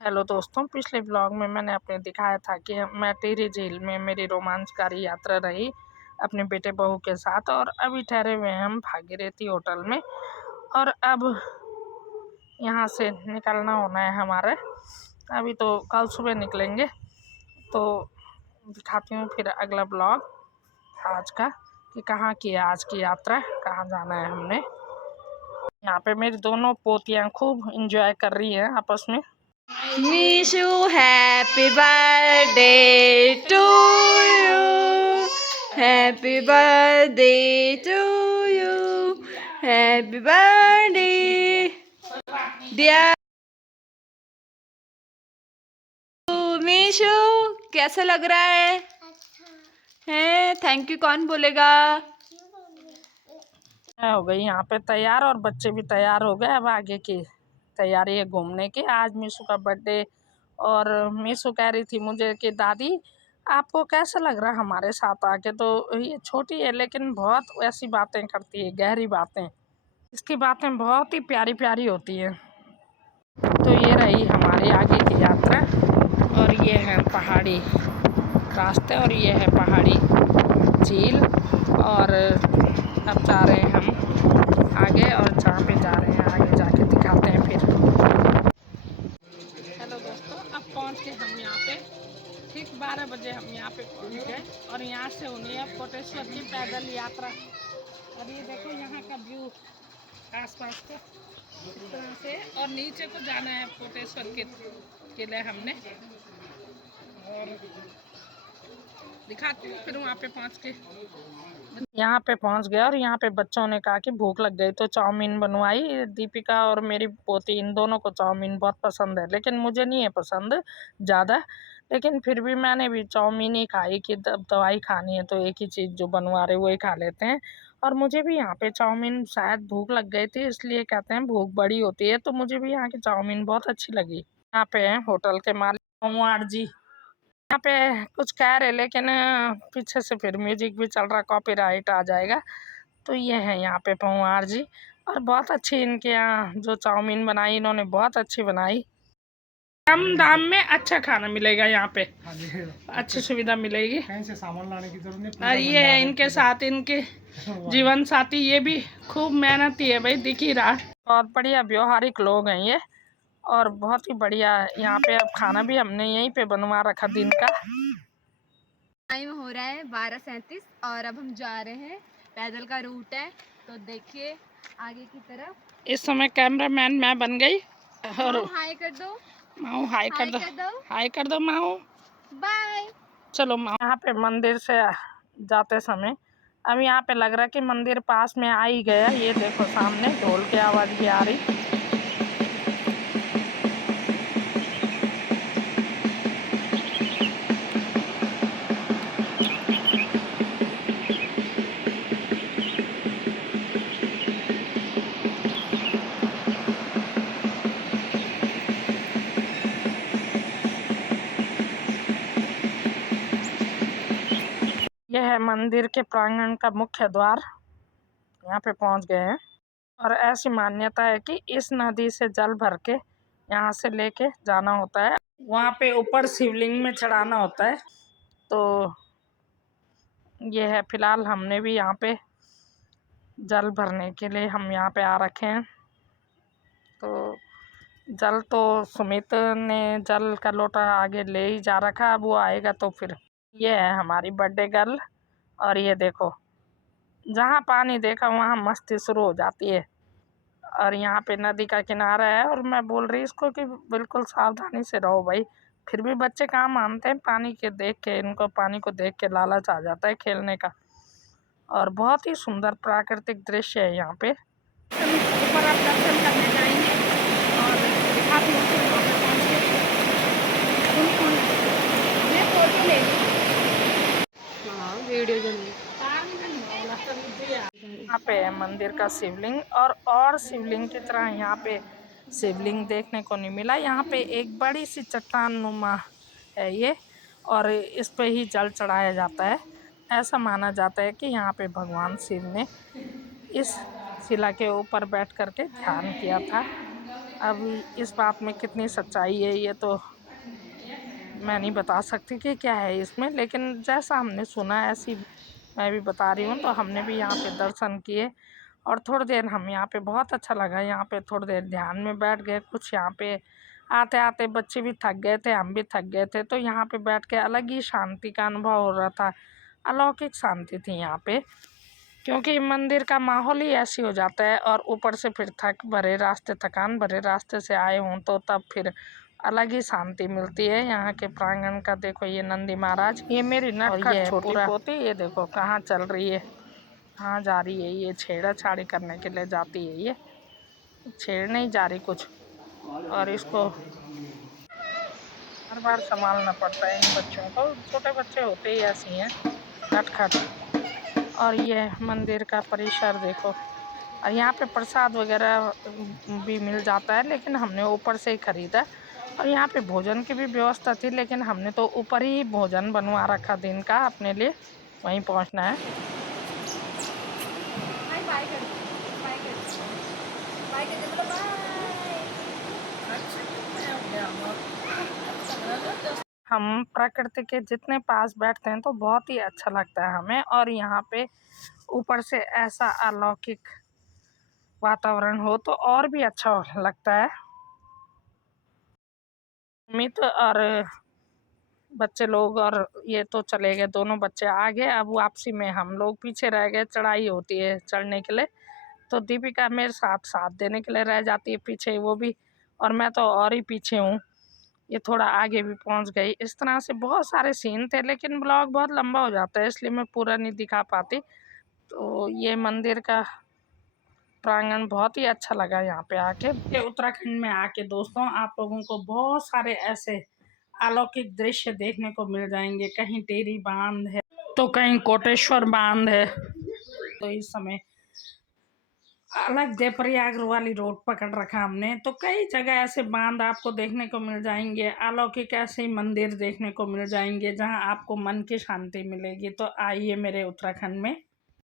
Hello दोस्तों, पिछले blog में मैंने अपने दिखाया था कि मैं टिहरी झील में मेरी रोमांचकारी यात्रा रही अपने बेटे बहू के साथ। और अभी ठहरे हुए हैं हम भागीरथी होटल में। और अब यहाँ से निकलना होना है हमारे। अभी तो कल सुबह निकलेंगे। तो दिखाती हूँ फिर अगला ब्लॉग आज का कि कहाँ की है आज की यात्रा, कहाँ जाना है हमने। यहाँ पे मेरी दोनों पोतियाँ खूब इंजॉय कर रही हैं आपस में। Mishu, happy birthday to you. Happy birthday to you. Happy birthday, dear Mishu. कैसा लग रहा है? थैंक यू कौन बोलेगा? हो गई यहाँ पे तैयार और बच्चे भी तैयार हो गए। अब आगे की तैयारी है घूमने की। आज मीशू का बर्थडे और मीशू कह रही थी मुझे कि दादी आपको कैसा लग रहा है हमारे साथ आके। तो ये छोटी है लेकिन बहुत ऐसी बातें करती है, गहरी बातें। इसकी बातें बहुत ही प्यारी प्यारी होती हैं। तो ये रही हमारी आगे की यात्रा। और ये है पहाड़ी रास्ते और ये है पहाड़ी झील। और अब जा रहे हैं हम आगे, और जहाँ पे जा रहे हैं आगे जाके दिखाते हैं फिर। हेलो दोस्तों, अब पहुँच गए हम यहाँ पे। ठीक 12 बजे हम यहाँ पे पहुँच गए और यहाँ से होनी है कोटेश्वर की पैदल यात्रा। और ये देखो यहाँ का व्यू आसपास का इस तरह से। और नीचे को जाना है कोटेश्वर के किले हमने। और दिखाती हूँ फिर वहाँ पे पहुँच के। यहाँ पे पहुँच गया और यहाँ पे बच्चों ने कहा कि भूख लग गई तो चाउमीन बनवाई। दीपिका और मेरी पोती इन दोनों को चाउमीन बहुत पसंद है, लेकिन मुझे नहीं है पसंद ज़्यादा। लेकिन फिर भी मैंने भी चाउमीन ही खाई कि दवाई खानी है तो एक ही चीज़ जो बनवा रहे वही खा लेते हैं। और मुझे भी यहाँ पे चाउमीन शायद भूख लग गई थी, इसलिए कहते हैं भूख बड़ी होती है। तो मुझे भी यहाँ की चाउमीन बहुत अच्छी लगी। यहाँ पे है होटल के मालिक कुंवर जी। यहाँ पे कुछ कह रहे लेकिन पीछे से फिर म्यूजिक भी चल रहा, कॉपीराइट आ जाएगा। तो ये है यहाँ पे पंवार जी। और बहुत अच्छी इनके यहाँ जो चाउमीन बनाई इन्होंने बहुत अच्छी बनाई। कम दाम में अच्छा खाना मिलेगा यहाँ पे, अच्छी सुविधा मिलेगी। कहीं से सामान लाने की जरूरत नहीं। और ये है इनके साथ इनके जीवन साथी, ये भी खूब मेहनती है भाई, दिख ही रहा। बहुत बढ़िया व्यवहारिक लोग हैं ये। और बहुत ही बढ़िया यहाँ पे अब खाना भी हमने यहीं पे बनवा रखा दिन का। टाइम हो रहा है 12:37 और अब हम जा रहे हैं। पैदल का रूट है तो देखिए आगे की तरफ। इस समय कैमरामैन मैं बन गई। और हाय कर दो माऊ हाय कर दो, हाय कर दो माऊ। बाय। चलो माऊ। यहाँ पे मंदिर से जाते समय अब यहाँ पे लग रहा है कि मंदिर पास में आ ही गया। ये देखो सामने ढोल की आवाज़ भी आ रही। यह है मंदिर के प्रांगण का मुख्य द्वार। यहाँ पे पहुँच गए हैं। और ऐसी मान्यता है कि इस नदी से जल भर के यहाँ से लेके जाना होता है, वहाँ पे ऊपर शिवलिंग में चढ़ाना होता है। तो ये है, फिलहाल हमने भी यहाँ पे जल भरने के लिए हम यहाँ पे आ रखे हैं। तो जल तो सुमित ने जल का लोटा आगे ले ही जा रखा, अब वो आएगा तो फिर। ये है हमारी बर्थडे गर्ल। और ये देखो जहाँ पानी देखा वहाँ मस्ती शुरू हो जाती है। और यहाँ पे नदी का किनारा है और मैं बोल रही इसको कि बिल्कुल सावधानी से रहो भाई। फिर भी बच्चे कहाँ मानते हैं, पानी के देख के इनको पानी को देख के लालच आ जाता है खेलने का। और बहुत ही सुंदर प्राकृतिक दृश्य है यहाँ पे। ऊपर आप दर्शन करने जाएंगे और दिखाती हूँ फिर वहाँ पे पहुँच के। ये फोटो ले वीडियो यहाँ पे है मंदिर का शिवलिंग। और शिवलिंग की तरह यहाँ पे शिवलिंग देखने को नहीं मिला। यहाँ पे एक बड़ी सी चट्टान नुमा है ये, और इस पे ही जल चढ़ाया जाता है। ऐसा माना जाता है कि यहाँ पे भगवान शिव ने इस शिला के ऊपर बैठ करके ध्यान किया था। अब इस बात में कितनी सच्चाई है ये तो मैं नहीं बता सकती कि क्या है इसमें, लेकिन जैसा हमने सुना ऐसी मैं भी बता रही हूँ। तो हमने भी यहाँ पे दर्शन किए और थोड़ी देर हम यहाँ पे बहुत अच्छा लगा, यहाँ पे थोड़ी देर ध्यान में बैठ गए। कुछ यहाँ पे आते आते बच्चे भी थक गए थे, हम भी थक गए थे, तो यहाँ पे बैठ के अलग ही शांति का अनुभव हो रहा था। अलौकिक शांति थी यहाँ पे, क्योंकि मंदिर का माहौल ही ऐसी हो जाता है। और ऊपर से फिर थकान भरे रास्ते से आए हों तो तब फिर अलग ही शांति मिलती है। यहाँ के प्रांगण का देखो, ये नंदी महाराज, ये मेरी नटखट छोटी पोती, ये देखो कहाँ चल रही है, कहाँ जा रही है, ये छेड़ा छाड़ी करने के लिए जाती है, ये छेड़ नहीं जा रही कुछ। और इसको हर बार संभालना पड़ता है इन बच्चों को, छोटे बच्चे होते ही ऐसी हैं नटखट। और ये मंदिर का परिसर देखो, और यहाँ पे प्रसाद वगैरह भी मिल जाता है, लेकिन हमने ऊपर से ही ख़रीदा। और यहाँ पे भोजन की भी व्यवस्था थी, लेकिन हमने तो ऊपर ही भोजन बनवा रखा दिन का अपने लिए, वहीं पहुँचना है। हम प्रकृति के जितने पास बैठते हैं तो बहुत ही अच्छा लगता है हमें। और यहाँ पे ऊपर से ऐसा अलौकिक वातावरण हो तो और भी अच्छा लगता है। मित्र और बच्चे लोग और ये तो चले गए, दोनों बच्चे आगे, अब वापसी में हम लोग पीछे रह गए। चढ़ाई होती है चढ़ने के लिए, तो दीपिका मेरे साथ देने के लिए रह जाती है पीछे, वो भी, और मैं तो और ही पीछे हूँ। ये थोड़ा आगे भी पहुँच गई। इस तरह से बहुत सारे सीन थे, लेकिन ब्लॉग बहुत लंबा हो जाता है इसलिए मैं पूरा नहीं दिखा पाती। तो ये मंदिर का प्रांगण बहुत ही अच्छा लगा यहाँ पे आके। ये उत्तराखंड में आके दोस्तों आप लोगों को बहुत सारे ऐसे अलौकिक दृश्य देखने को मिल जाएंगे। कहीं टेरी बांध है तो कहीं कोटेश्वर बांध है। तो इस समय अलग देवप्रयाग वाली रोड पकड़ रखा हमने, तो कई जगह ऐसे बांध आपको देखने को मिल जाएंगे। अलौकिक ऐसे मंदिर देखने को मिल जाएंगे जहां आपको मन की शांति मिलेगी। तो आइए मेरे उत्तराखंड में